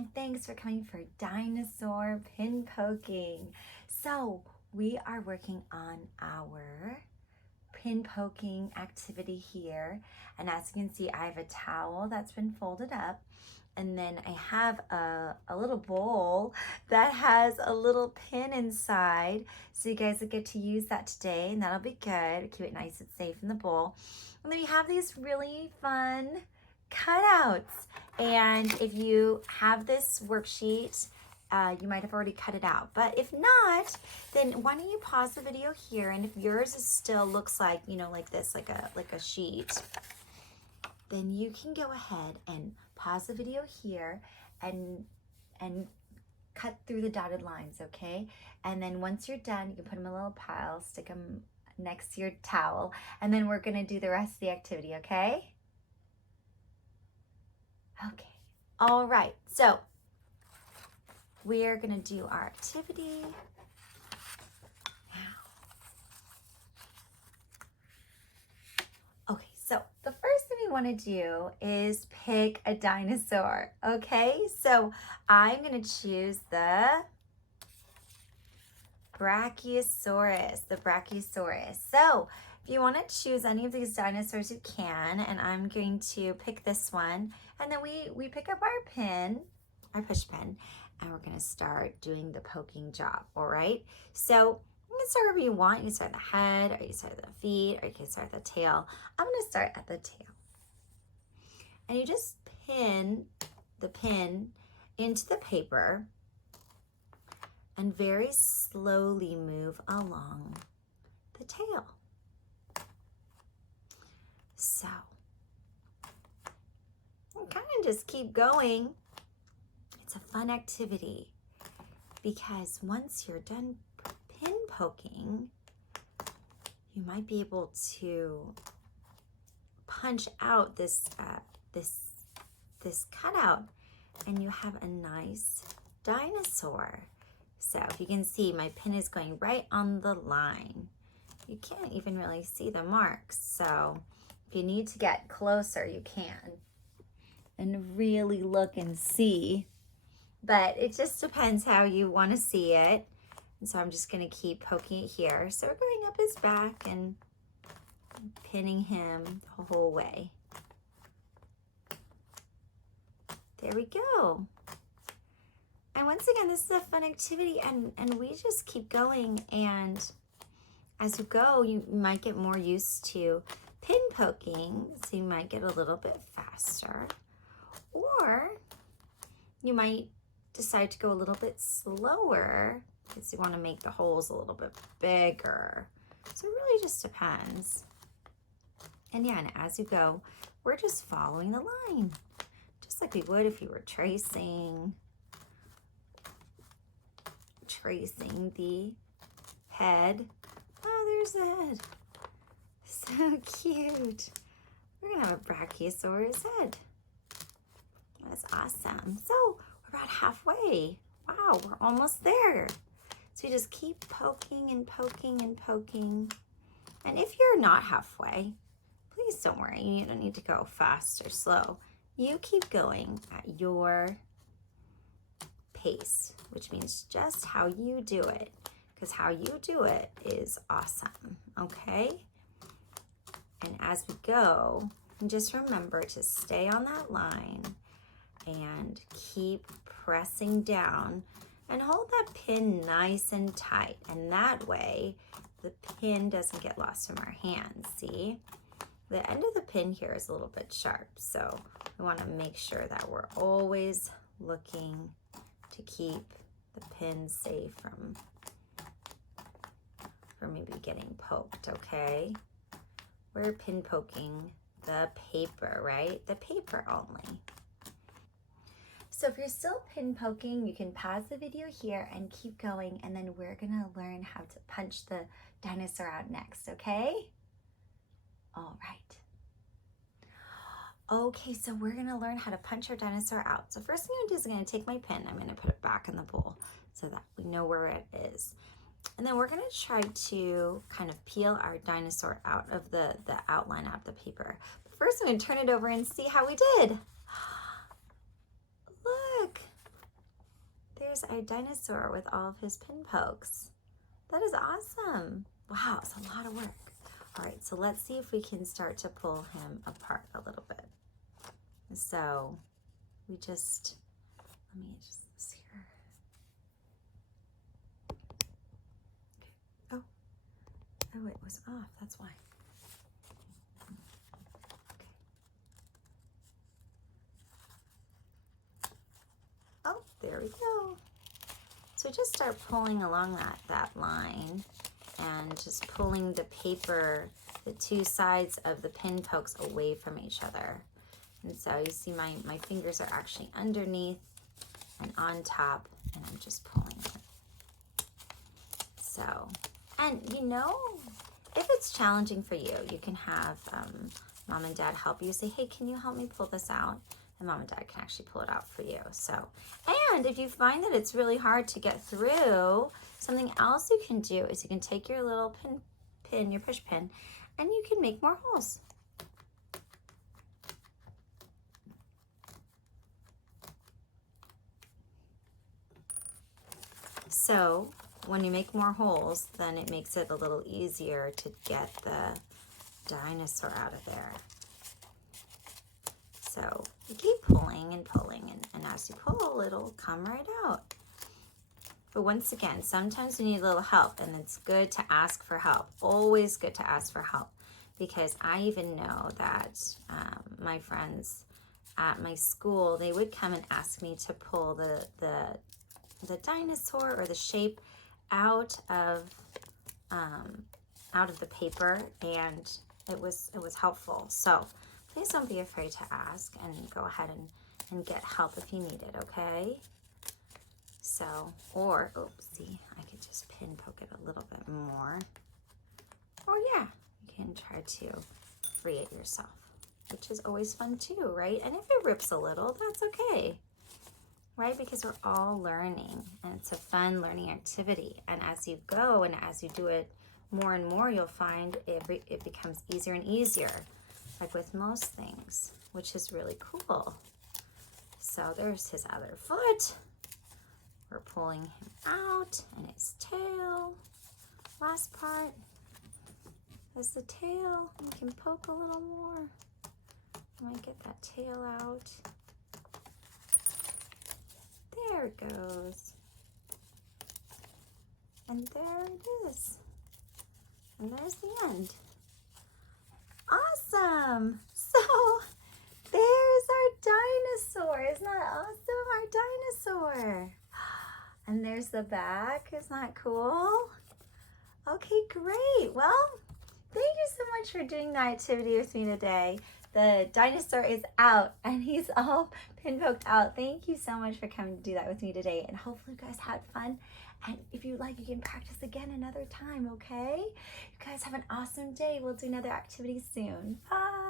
and thanks for coming for Dinosaur pin poking. So we are working on our pin poking activity here, and as you can see, I have a towel that's been folded up, and then I have a little bowl that has a little pin inside, so you guys will get to use that today, and that'll be good. Keep it nice and safe in the bowl. And then we have these really fun cutouts, and if you have this worksheet, you might have already cut it out, but if not, then why don't you pause the video here, and if yours is still looks like, you know, like this, like a sheet, then you can go ahead and pause the video here and cut through the dotted lines, okay? And then once you're done, you can put them in a little pile, stick them next to your towel, and then we're gonna do the rest of the activity, okay? Okay, all right, so we're gonna do our activity now. Okay, so the first thing we wanna do is pick a dinosaur, okay? So I'm gonna choose the Brachiosaurus, So if you wanna choose any of these dinosaurs, you can, and I'm going to pick this one. And then we pick up our pin, our push pin, and we're gonna start doing the poking job, all right? So you can start wherever you want. You can start at the head, or you can start at the feet, or you can start at the tail. I'm gonna start at the tail. And you just pin the pin into the paper and very slowly move along the tail. So, kind of just keep going. It's a fun activity because once you're done pin poking, you might be able to punch out this cutout, and you have a nice dinosaur. So if you can see, my pin is going right on the line. You can't even really see the marks. So if you need to get closer, you can and really look and see. But it just depends how you want to see it. And so I'm just going to keep poking it here. So we're going up his back and pinning him the whole way. There we go. And once again, this is a fun activity, and we just keep going, and as you go, you might get more used to pin poking, so you might get a little bit faster, or you might decide to go a little bit slower because you want to make the holes a little bit bigger. So it really just depends. And yeah, and as you go, we're just following the line, just like we would if you were tracing the head. Oh, there's the head. So cute. We're gonna have a Brachiosaurus head. That's awesome. So we're about halfway. Wow, we're almost there. So you just keep poking and poking and poking. And if you're not halfway, please don't worry. You don't need to go fast or slow. You keep going at your pace, which means just how you do it, because how you do it is awesome, okay? And as we go, just remember to stay on that line and keep pressing down and hold that pin nice and tight, and that way the pin doesn't get lost from our hands. See, the end of the pin here is a little bit sharp, so we want to make sure that we're always looking to keep the pin safe from maybe getting poked, okay? We're pin poking the paper, right? The paper only. So if you're still pin poking, you can pause the video here and keep going, and then we're gonna learn how to punch the dinosaur out next, okay? All right. Okay, so we're gonna learn how to punch our dinosaur out. So first thing I'm gonna do is I'm gonna take my pin, I'm gonna put it back in the bowl so that we know where it is. And then we're gonna try to kind of peel our dinosaur out of the outline out of the paper. But first I'm gonna turn it over and see how we did. Look, there's our dinosaur with all of his pin pokes. That is awesome. Wow, it's a lot of work. All right, so let's see if we can start to pull him apart a little bit. So we just, let me just see here. Okay. Oh, it was off, that's why. Okay. Oh, there we go. So just start pulling along that line and just pulling the paper, the two sides of the pin pokes away from each other. And so you see my fingers are actually underneath and on top, and I'm just pulling it. So, and you know, if it's challenging for you, you can have mom and dad help you. Say, hey, can you help me pull this out? And mom and dad can actually pull it out for you. So, and if you find that it's really hard to get through, something else you can do is you can take your little pin, your push pin, and you can make more holes. So when you make more holes, then it makes it a little easier to get the dinosaur out of there. So you keep pulling and pulling, and as you pull, it'll come right out. But once again, sometimes we need a little help, and it's good to ask for help. Always good to ask for help, because I even know that my friends at my school, they would come and ask me to pull the dinosaur or the shape out of the paper, and it was helpful. So please don't be afraid to ask, and go ahead and get help if you need it, okay? So, or, see, I could just pin poke it a little bit more. Or yeah, you can try to free it yourself, which is always fun too, right? And if it rips a little, that's okay, right? Because we're all learning, and it's a fun learning activity. And as you go and as you do it more and more, you'll find it becomes easier and easier, like with most things, which is really cool. So there's his other foot. We're pulling him out, and his tail. Last part is the tail. You can poke a little more. I'm gonna get that tail out. There it goes. And there it is. And there's the end. Awesome! So there's our dinosaur. Isn't that awesome? Our dinosaur. And there's the back. Isn't that cool? Okay, great. Well, thank you so much for doing that activity with me today. The dinosaur is out, and he's all pin poked out. Thank you so much for coming to do that with me today, and hopefully you guys had fun. And if you like, you can practice again another time, okay? You guys have an awesome day. We'll do another activity soon. Bye.